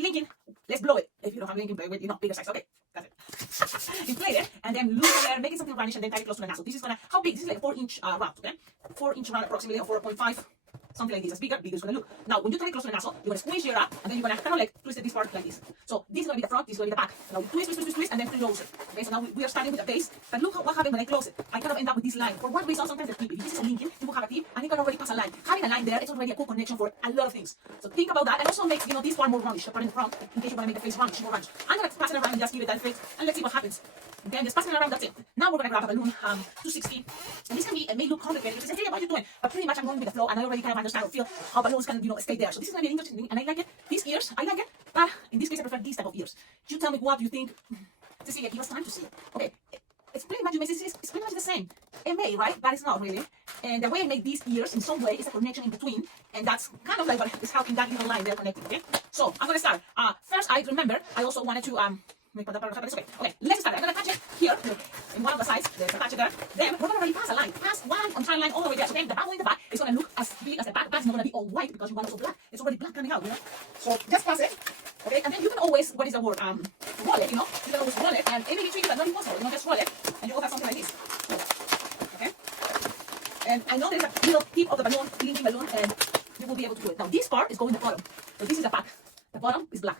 linking, let's blow it. If you don't have linking, blow it with, bigger size. Okay, that's it. Inflate it, and then loop it there, make it something roundish, and then tie it close to the nozzle. This is gonna, how big? This is like a 4-inch round, okay? 4-inch round approximately, or 4.5. Something like this. As bigger is gonna look. Now, when you tie it close to the nozzle, you're gonna squeeze your up, and then you're gonna kind of like twist this part like this. So this is gonna be the front, this is gonna be the back. Now twist, and then close it. Okay, so now we are starting with the base. But look what happened when I close it. I kind of end up with this line. For what reason? Sometimes the tip, if this is a linking, you will have a tip, and you can already pass a line. Having a line there, it's already a cool connection for a lot of things. So think about that, and also make this part more roundish. The part in the front, in case you wanna make the face roundish, more roundish. I'm gonna pass it around and just give it that effect, and let's see what happens. Okay, I'm just passing it around, that's it. Now we're gonna grab a balloon, 260. And this can be, it may look complicated. You say, hey, what are you doing? But pretty much I'm going with the flow, and I already kind of understand or feel how balloons can, stay there. So this is gonna be an interesting thing, and I like it. These ears, I like it, but in this case I prefer these type of ears. You tell me what you think. Cecilia, give us time to see it. Okay, it's pretty much, it's pretty much the same. It may, right? But it's not really. And the way I make these ears, in some way, is a connection in between, and that's kind of like what is helping that little line there connecting, okay? So, I'm gonna start. First, I remember, I also wanted to, okay, let's start. I'm gonna touch it here, in one of the sides, there's a touch it there. Then, we're gonna already pass a line, pass one on line all the way there. So then, the bubble in the back is gonna look as big as the back. Back's not gonna be all white because you want it so black. It's already black coming out, So, just pass it, okay? And then you can always, what is the word, roll it, you can always roll it, and in between, but not impossible, just roll it, and you will have something like this, okay? And I know there's a little tip of the balloon, linking balloon, and you will be able to do it. Now, this part is going the bottom, so this is the back. The bottom is black.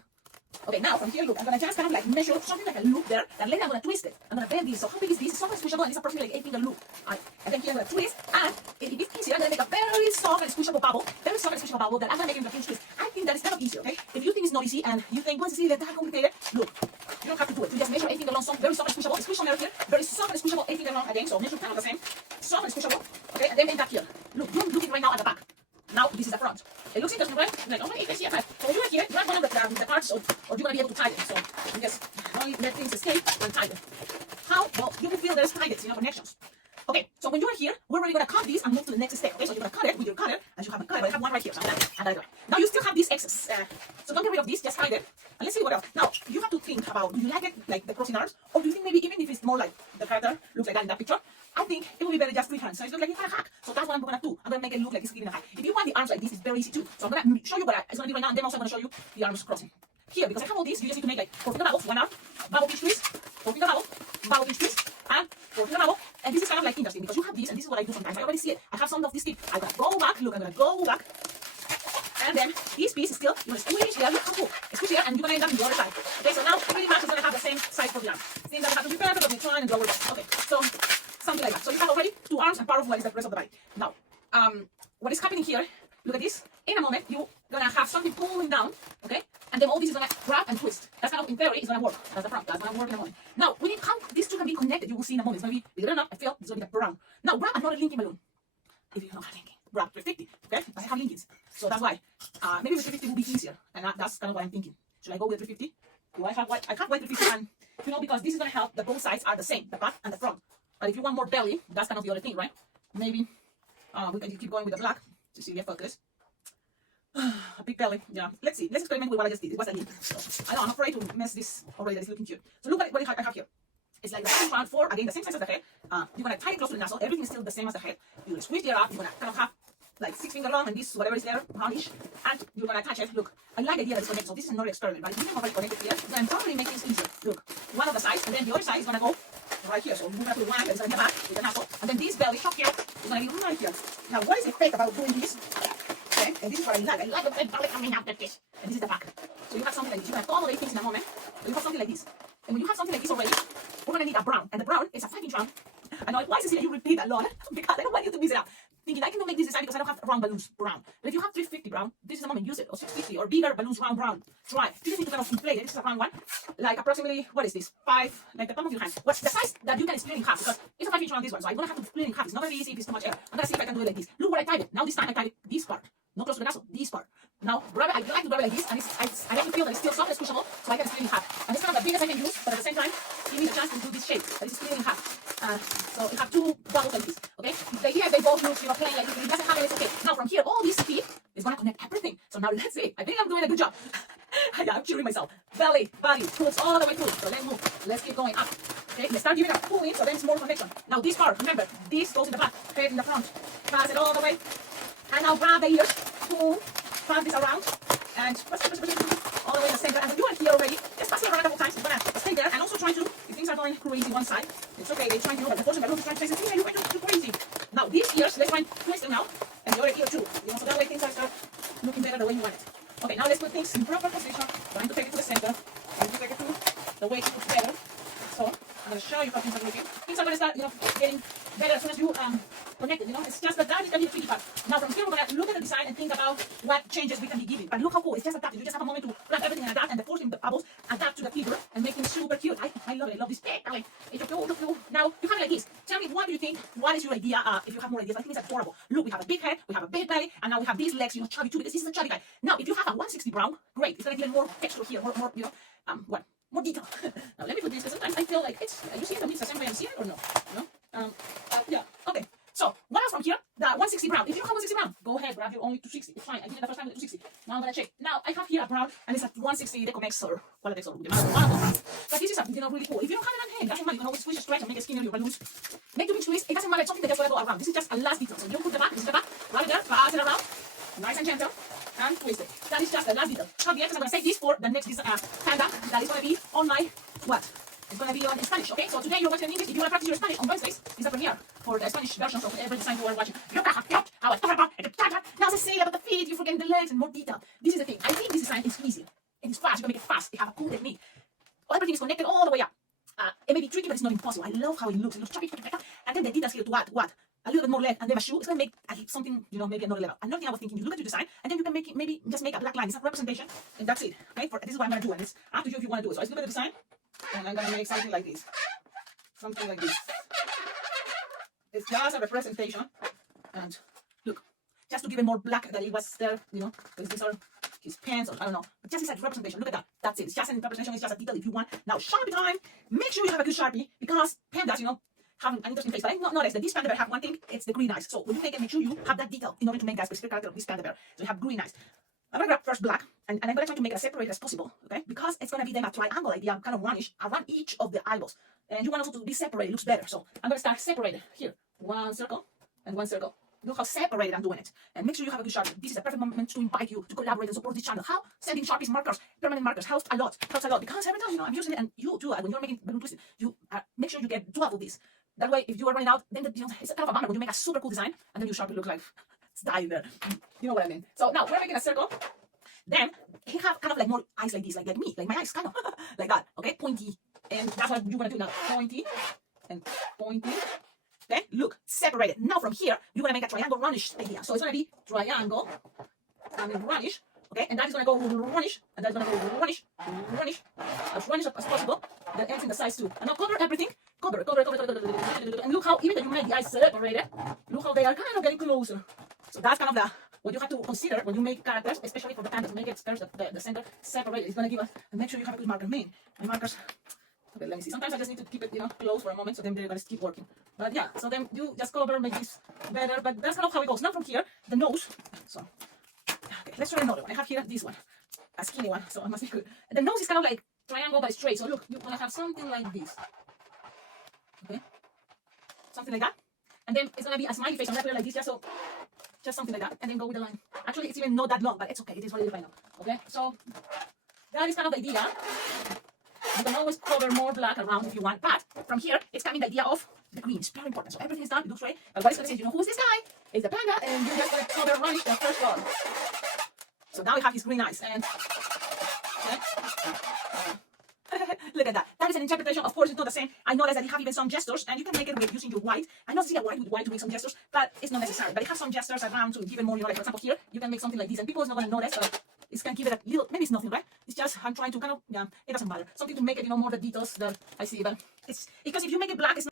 Okay, now from here, look, I'm gonna just kind of like measure something like a loop there, and later I'm gonna twist it. I'm gonna bend this. So how big is this? It's somewhat squishable, and it's approximately like 8-finger loop. Alright, and then here I'm gonna twist, and if it's easier, I'm gonna make a very soft and squishable bubble, that I'm gonna make in the huge twist. I think that is kind of easy, okay? If you think it's not easy, and you think, well, Cecilia, that's complicated, look, you don't have to do it. You just measure 8-finger long, very soft and squishable. Squish somewhere here, very soft and squishable, 8-finger long again. So measure kind of the same, soft and squishable, okay? And then make that here. Look, you're looking right now at the back. Now this is the front. It looks interesting, right? Like, oh my, I see a 5. So when you are here, you have one of the parts, or you're gonna be able to tie them. So you just only let things escape and tie them. How? Well, you will feel there's targets, connections. Okay, so when you are here, we're already gonna cut these and move to the next step. Okay, so you're gonna cut it with your cutter, as you haven't cut it, but I have one right here. So I'm gonna now you still have these excess. So don't get rid of this, just hide it. And let's see what else. Now, you have to think about, do you like it like the crossing arms? Or do you think maybe even if it's more like the cutter looks like that in that picture, I think it will be better just 3 hands. So it's like it's kind of hack. So that's what I'm gonna do. I'm gonna make it look like it's giving a hack. If you want the arms like this, it's very easy too. So I'm gonna show you what it's gonna be right now, and then also I'm gonna show you the arms crossing. Here, because I have all these, you just need to make like 4-finger bubbles, one arm, bubble pinch twist, 4-finger bubble pinch twist, and 4-finger bubble. And this is kind of like interesting because you have these, and this is what I do sometimes. I already see it. I have some of this tip. I'm gonna go back, look, I'm gonna go back. And then this piece is still, you're gonna squeeze here, look how cool. Squeeze here, and you're gonna end up on the other side. Okay, so now pretty much it's gonna have the same size for the arm. Things that you have to be perfect, but we try and lower it. Okay, so something like that. So you have already 2 arms, and part of what is the rest of the body. Now, what is happening here, look at this. In a moment, you're gonna have something pulling down, okay? And then all this is gonna grab and twist. That's kind of, in theory, it's gonna work. That's the front. That's gonna work in a moment. Now, we need how these two can be connected. You will see in a moment. It's gonna be, believe it or not, I feel it's gonna be the brown. Now, grab another linking balloon. If you don't have linking, grab 350, okay? I have linkings. So that's why. Maybe with 350 will be easier. And that's kind of what I'm thinking. Should I go with 350? Do I have white? I have white 350, and, because this is gonna help that both sides are the same, the back and the front. But if you want more belly, that's kind of the other thing, right? Maybe, we can keep going with the black. Cecilia, focus. A big belly, yeah. Let's see. Let's experiment with what I just did. It was a link. So, I know, I'm afraid to mess this already. That is looking cute. So look what I have here. It's like the same round 4, again, the same size as the head. You're gonna tie it close to the nozzle. Everything is still the same as the head. You're gonna squeeze it up. You're gonna kind of have like 6-finger long, and this whatever is there, roundish, and you're gonna attach it. Look, I like the idea that it's connected. So this is another experiment, but if you can already connect it here, then probably make things easier. Look, one of the sides, and then the other side is gonna go right here. So we're gonna put one that is gonna be back with the nozzle, and then this belly top here is gonna be right here. Now, what is the effect about doing this? Okay, and this is what I like. I like the belly coming out like this. And this is the back. So you have something like this. You can accommodate things in a moment. So you have something like this. And when you have something like this already, we're gonna need a brown. And the brown is a 5-inch round. I know, why Cecilia, you repeat a lot? Because I don't want you to miss it out. Thinking I cannot make this design because I don't have round balloons brown. But if you have 350 brown, this is the moment, use it. Or 650 or bigger balloons round brown. Try. You just need to kind of inflate it. This is a round one. Like approximately, what is this? 5, like the palm of your hand. What's the size that you can split in half? Because it's a 5-inch round this one. So I'm gonna have to split in half. It's not very easy if it's too much air. I'm gonna see if I can do it like this. Look where I tied it. Now this time I tied it this part. Not close to the nozzle, this part. Now, grab it, I like to grab it like this, and I like to feel that it's still soft and squishable, so I can split it in half. And it's kind of the biggest I can use, but at the same time, give me the chance to do this shape, that is split in half. So you have 2 bubbles like this, okay? The idea they both look, plain like this, it doesn't happen, it's okay. Now from here, all this feet is gonna connect everything. So now let's see. I think I'm doing a good job. Yeah, I'm cheering myself. Belly, body, hooks all the way through. So let's move. Let's keep going up. Okay, let's start giving a pull in, so then it's more connection. Now this part, remember, this goes in the back, head in the front. Pass it all the way. And now grab the ears, pull, pass this around, and press all the way in the center. And when you are here already, just pass it around a couple times. You're gonna stay there and also try to, if things are going crazy one side, it's okay. They're trying to, but the person is trying to say, Cecilia, you went too crazy. Now these ears, let's try and twist them out, and the other ear too. You know, so that way things are start looking better the way you want it. Okay, now let's put things in proper position. Trying to take it to the center, and you take it to the way it looks better. So I'm gonna show you how things are looking. Things are gonna start, you know, getting better as soon as you connect it. You know, it's just that is gonna be the tricky part. Now from here we're gonna look at the design and think about what changes we can be giving. But look how cool! It's just adapted. You just have a moment to wrap everything and adapt, and the forcing the bubbles adapt to the figure and make things super cute. I love it. I love this. Like, it's cute. Now you have it like this. Tell me, what do you think? What is your idea? If you have more ideas, I think it's adorable. Look, we have a big head, we have a big belly, and now we have these legs. You know, chubby too, because this is a chubby guy. Now, if you have a 160 brown, great. It's gonna give it more texture here, more, you know, more detail. Now let me put this, because sometimes I feel like it's. You see it? It's the same way I'm seeing it, or no? No? Yeah. Okay. So what else from here? The 160 brown. If you have 160 brown, go ahead, grab your only 260. It's fine. I did it the first time with 260. Now I'm gonna check. Now I have here a brown, and it's a 160 Decomex or Qualatex or but this is a, you know, really cool. If you don't have it on hand, doesn't matter. You can always switch, stretch, and make it skinnier or loose. Make the wings twist. It doesn't matter. It's something that just gonna go around. This is just a last detail. So you put the back, this is the back, grab it there, pass it around, nice and gentle, and twist it. That is just the last detail. So the I'm gonna save this for the next panda that is gonna be on my what? It's going to be on in Spanish, okay? So today you're watching in English. If you want to practice your Spanish, on Wednesdays is the premiere for the Spanish versions of every design you are watching. Now Cecilia, but the feet, you're forgetting the legs and more detail. This is the thing. I think this design is easy. It is fast. You can make it fast. It has a cool technique. Everything is connected all the way up. It may be tricky, but it's not impossible. I love how it looks. It looks chubby. And then the details here to add what? A little bit more leg and then a shoe. It's going to make something, you know, maybe another level. Another thing I was thinking, you look at your design and then you can make it, maybe just make a black line. It's a representation and that's it. Okay? This is what I'm going to do, and it's up to you if you want to do it. So let's look at the design. And I'm gonna make something like this. Something like this. It's just a representation. And look, just to give it more black that it was there, you know, because these are his pants, or I don't know. But just as a representation, look at that. That's it. It's just a representation, it's just a detail if you want. Now, Sharpie time. Make sure you have a good Sharpie, because pandas, you know, have an interesting face. But I noticed that this panda bear have one thing, it's the green eyes. So when you make it, make sure you have that detail in order to make that specific character of this panda bear. So you have green eyes. I'm gonna grab first black, and I'm gonna try to make it as separated as possible, okay? Because it's gonna be then a triangle idea, kind of roundish, around each of the eyeballs. And you want also to be separated, it looks better. So I'm gonna start separated here. One circle and one circle. Look how separated I'm doing it. And make sure you have a good Sharpie. This is a perfect moment to invite you to collaborate and support this channel. How sending Sharpies, markers, permanent markers helps a lot. Because every time, you know, I'm using it, and you too, when you're making balloon twisting, you make sure you get 12 of these. That way, if you are running out, then you know, it's kind of a bummer when you make a super cool design, and then your Sharpie looks like it's dying there. You know what I mean? So now we're making a circle. Then he have kind of like more eyes like this, like me, like my eyes kind of like that, okay, pointy, and that's what you're gonna do now, pointy and pointy. Okay, look, separated. Now from here, you're gonna make a triangle roundish idea. So it's gonna be triangle and roundish, okay, and that is gonna go roundish, and that's gonna go roundish, as roundish as possible. Then ends in the size too. And now cover everything, cover, and look how even though you make the eyes separated, look how they are kind of getting closer. So that's kind of what you have to consider when you make characters, especially for the pandas. Make it first the center separated. It's gonna give us, and make sure you have a good marker. My markers. Okay, let me see. Sometimes I just need to keep it, you know, close for a moment, so then they're gonna keep working. But yeah, so then you just cover, make this better. But that's kind of how it goes. Now from here, the nose. So okay, let's try another one. I have here this one, a skinny one, so it must be good. And the nose is kind of like triangle but straight. So look, you're gonna have something like this. Okay, something like that. And then it's gonna be a smiley face. I'm gonna put it like this, just something like that, and then go with the line. Actually, it's even not that long, but it's okay. It is what it is right now. Okay, so that is kind of the idea. You can always cover more black around if you want, but from here, it's coming the idea of the green. It's very important. So everything is done. It looks right. But what it's gonna say is, you know, who's this guy? It's the panda, and you're just gonna cover around the first color. So now we have his green eyes, and look at that. That is an interpretation. Of course, it's not the same. I noticed that you have even some gestures, and you can make it with using your white. I know see a white with white to make some gestures, but it's not necessary. But it has some gestures around to give it more, you know, like for example here, you can make something like this, and people is not going to notice, but it's going to give it a little, maybe it's nothing, right? It's just, I'm trying to kind of, yeah, it doesn't matter. Something to make it, you know, more the details that I see, but it's, because if you make it black, it's